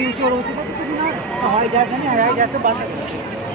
ऊंची ऊंची और होती है तो तुम्ही ना हवाई जहाज नहीं हवाई जहाज से बात करो